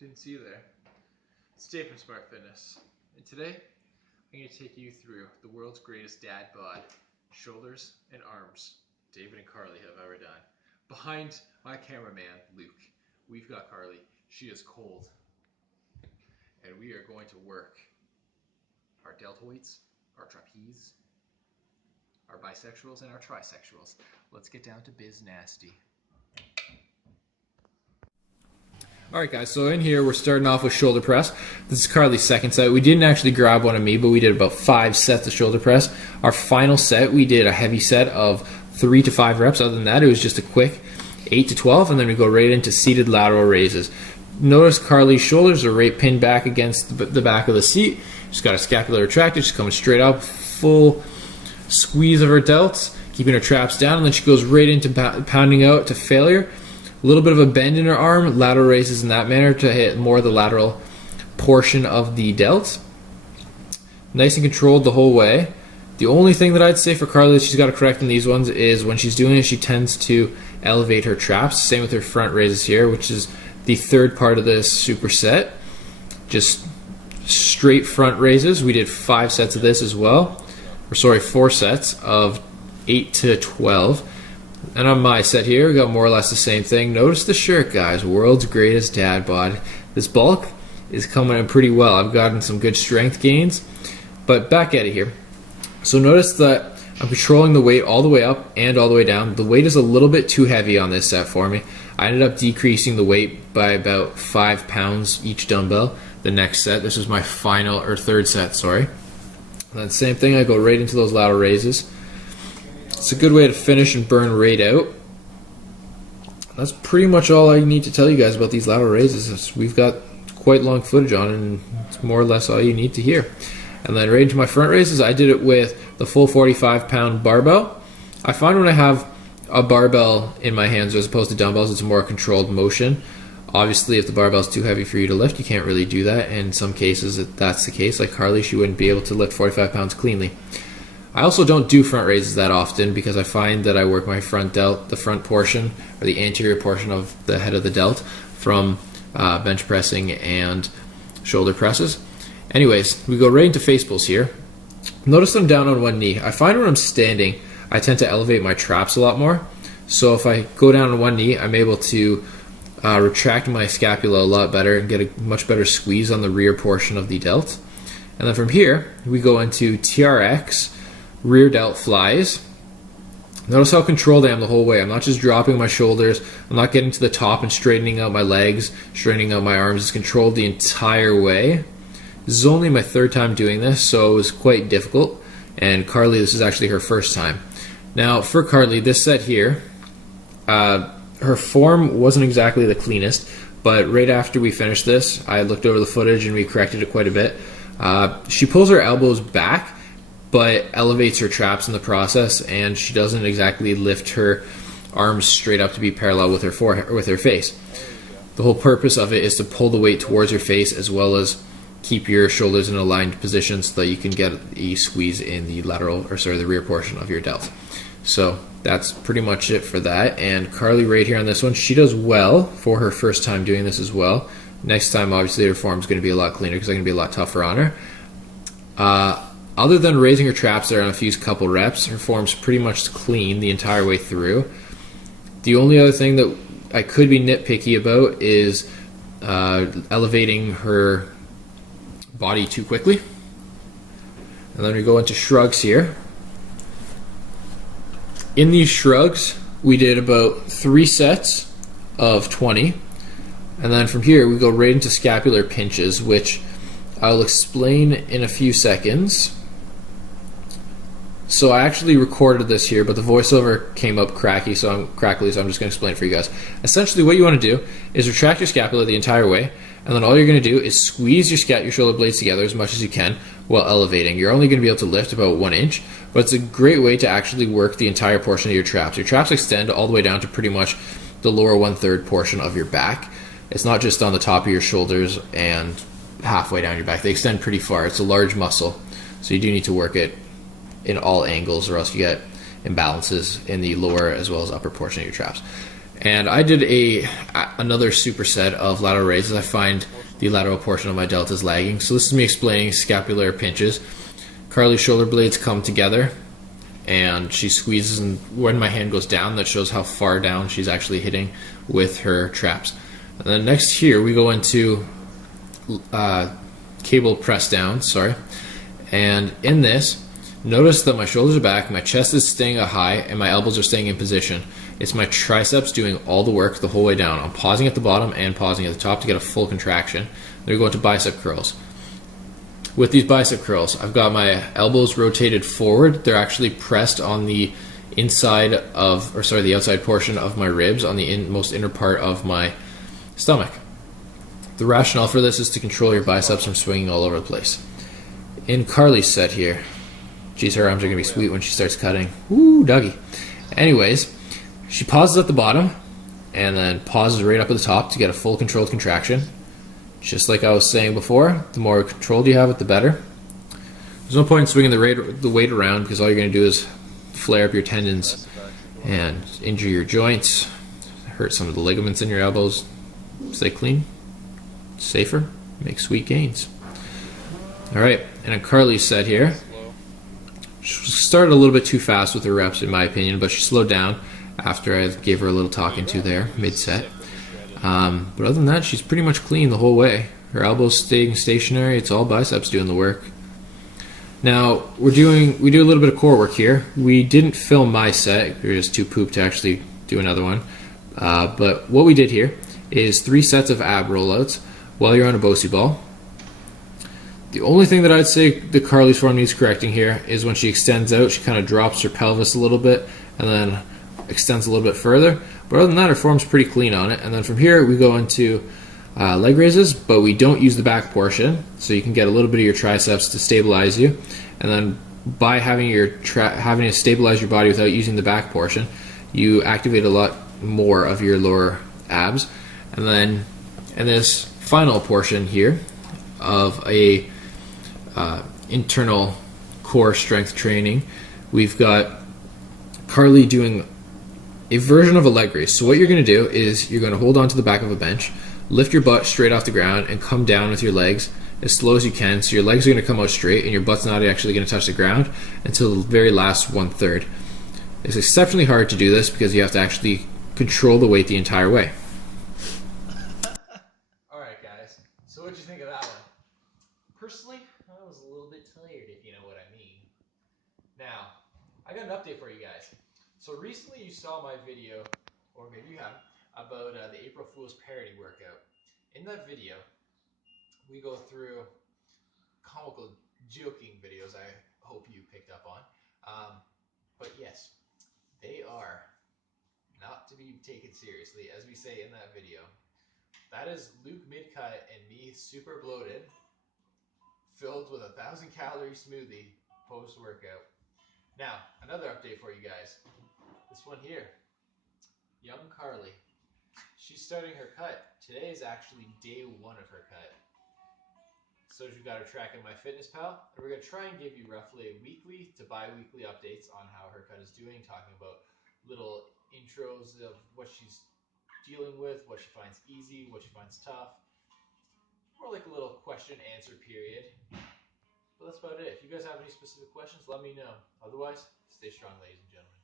Didn't see you there. It's Dave from Smart Fitness, and today I'm going to take you through the world's greatest dad bod, shoulders and arms David and Carly have ever done. Behind my cameraman, Luke, we've got Carly. She is cold, and we are going to work our deltoids, our trapeze, our bisexuals, and our trisexuals. Let's get down to biz nasty. Alright guys, so in here we're starting off with shoulder press. This is Carly's second set. We didn't actually grab one of me, but we did about 5 sets of shoulder press. Our final set, we did a heavy set of 3 to 5 reps. Other than that, it was just a quick 8 to 12, and then we go right into seated lateral raises. Notice Carly's shoulders are right pinned back against the back of the seat. She's got a scapular retractor, she's coming straight up, full squeeze of her delts, keeping her traps down, and then she goes right into pounding out to failure. A little bit of a bend in her arm, lateral raises in that manner to hit more of the lateral portion of the delt. Nice and controlled the whole way. The only thing that I'd say for Carly that she's got to correct in these ones is when she's doing it, she tends to elevate her traps. Same with her front raises here, which is the third part of this superset. Just straight front raises. We did 5 sets of this as well. Or sorry, 4 sets of 8 to 12. And on my set here, we got more or less the same thing. Notice the shirt, guys. World's greatest dad bod. This bulk is coming in pretty well. I've gotten some good strength gains. But back at it here. So notice that I'm controlling the weight all the way up and all the way down. The weight is a little bit too heavy on this set for me. I ended up decreasing the weight by about 5 pounds each dumbbell. The next set, this was my final, or third set, sorry. And then same thing, I go right into those lateral raises. It's a good way to finish and burn right out. That's pretty much all I need to tell you guys about these lateral raises. We've got quite long footage on it, and it's more or less all you need to hear. And then right into my front raises, I did it with the full 45-pound barbell. I find when I have a barbell in my hands as opposed to dumbbells, it's a more controlled motion. Obviously, if the barbell is too heavy for you to lift, you can't really do that. In some cases, if that's the case, like Carly, she wouldn't be able to lift 45 pounds cleanly. I also don't do front raises that often because I find that I work my front delt, the front portion, or the anterior portion of the head of the delt from bench pressing and shoulder presses. Anyways, we go right into face pulls here. Notice I'm down on one knee. I find when I'm standing, I tend to elevate my traps a lot more. So if I go down on one knee, I'm able to retract my scapula a lot better and get a much better squeeze on the rear portion of the delt. And then from here, we go into TRX, rear delt flies. Notice how controlled I am the whole way. I'm not just dropping my shoulders. I'm not getting to the top and straightening out my legs, straightening out my arms. It's controlled the entire way. This is only my 3rd time doing this, so it was quite difficult. And Carly, this is actually her 1st time. Now, for Carly, this set here, her form wasn't exactly the cleanest, but right after we finished this, I looked over the footage and we corrected it quite a bit. She pulls her elbows back, but elevates her traps in the process, and she doesn't exactly lift her arms straight up to be parallel with her forehead or with her face. The whole purpose of it is to pull the weight towards your face as well as keep your shoulders in an aligned position so that you can get a squeeze in the the rear portion of your delt. So that's pretty much it for that. And Carly right here on this one, she does well for her 1st time doing this as well. Next time, obviously, her form's going to be a lot cleaner because I'm going to be a lot tougher on her. Other than raising her traps there on a few couple reps, her form's pretty much clean the entire way through. The only other thing that I could be nitpicky about is elevating her body too quickly. And then we go into shrugs here. In these shrugs, we did about 3 sets of 20. And then from here, we go right into scapular pinches, which I'll explain in a few seconds. So I actually recorded this here, but the voiceover came up crackly, so I'm just going to explain it for you guys. Essentially, what you want to do is retract your scapula the entire way, and then all you're going to do is squeeze your shoulder blades together as much as you can while elevating. You're only going to be able to lift about 1 inch, but it's a great way to actually work the entire portion of your traps. Your traps extend all the way down to pretty much the lower 1/3 portion of your back. It's not just on the top of your shoulders and halfway down your back. They extend pretty far. It's a large muscle, so you do need to work it in all angles or else you get imbalances in the lower as well as upper portion of your traps. And I did another superset of lateral raises. I find the lateral portion of my delta is lagging. So this is me explaining scapular pinches. Carly's shoulder blades come together and she squeezes, and when my hand goes down, that shows how far down she's actually hitting with her traps. And then next here we go into cable press down, and in this, notice that my shoulders are back, my chest is staying up high, and my elbows are staying in position. It's my triceps doing all the work the whole way down. I'm pausing at the bottom and pausing at the top to get a full contraction. Then we go into bicep curls. With these bicep curls, I've got my elbows rotated forward. They're actually pressed on the inside of, the outside portion of my ribs, on the most inner part of my stomach. The rationale for this is to control your biceps from swinging all over the place. In Carly's set here, geez, her arms are going to be sweet when she starts cutting. Woo, doggy. Anyways, she pauses at the bottom and then pauses right up at the top to get a full controlled contraction. Just like I was saying before, the more controlled you have it, the better. There's no point in swinging the weight around, because all you're going to do is flare up your tendons and injure your joints, hurt some of the ligaments in your elbows. Stay clean, safer, make sweet gains. Alright, and in Carly's set here, she started a little bit too fast with her reps in my opinion, but she slowed down after I gave her a little talking to there, mid-set. But other than that, she's pretty much clean the whole way. Her elbows staying stationary, it's all biceps doing the work. Now, we do a little bit of core work here. We didn't film my set, we were just too pooped to actually do another one. But what we did here is 3 sets of ab rollouts while you're on a BOSU ball. The only thing that I'd say the Carly's form needs correcting here is when she extends out, she kind of drops her pelvis a little bit and then extends a little bit further. But other than that, her form's pretty clean on it. And then from here, we go into leg raises, but we don't use the back portion, so you can get a little bit of your triceps to stabilize you. And then by having to stabilize your body without using the back portion, you activate a lot more of your lower abs. And then in this final portion here of a internal core strength training, we've got Carly doing a version of a leg raise. So what you're going to do is you're going to hold on to the back of a bench, lift your butt straight off the ground, and come down with your legs as slow as you can. So your legs are going to come out straight and your butt's not actually going to touch the ground until the very last 1/3. It's exceptionally hard to do this because you have to actually control the weight the entire way. Alright guys, so what'd you think of that one? Personally, I was a little bit tired, if you know what I mean. Now, I got an update for you guys. So recently you saw my video, or maybe you haven't, about the April Fool's parody workout. In that video, we go through comical joking videos I hope you picked up on. But yes, they are not to be taken seriously, as we say in that video. That is Luke Midcut and me super bloated, filled with a 1,000-calorie smoothie post-workout. Now, another update for you guys. This one here, young Carly. She's starting her cut. Today is actually day 1 of her cut. So we've got her track in MyFitnessPal, and we're going to try and give you roughly weekly to bi-weekly updates on how her cut is doing, talking about little intros of what she's dealing with, what she finds easy, what she finds tough. More like a little question-answer period. But that's about it. If you guys have any specific questions, let me know. Otherwise, stay strong, ladies and gentlemen.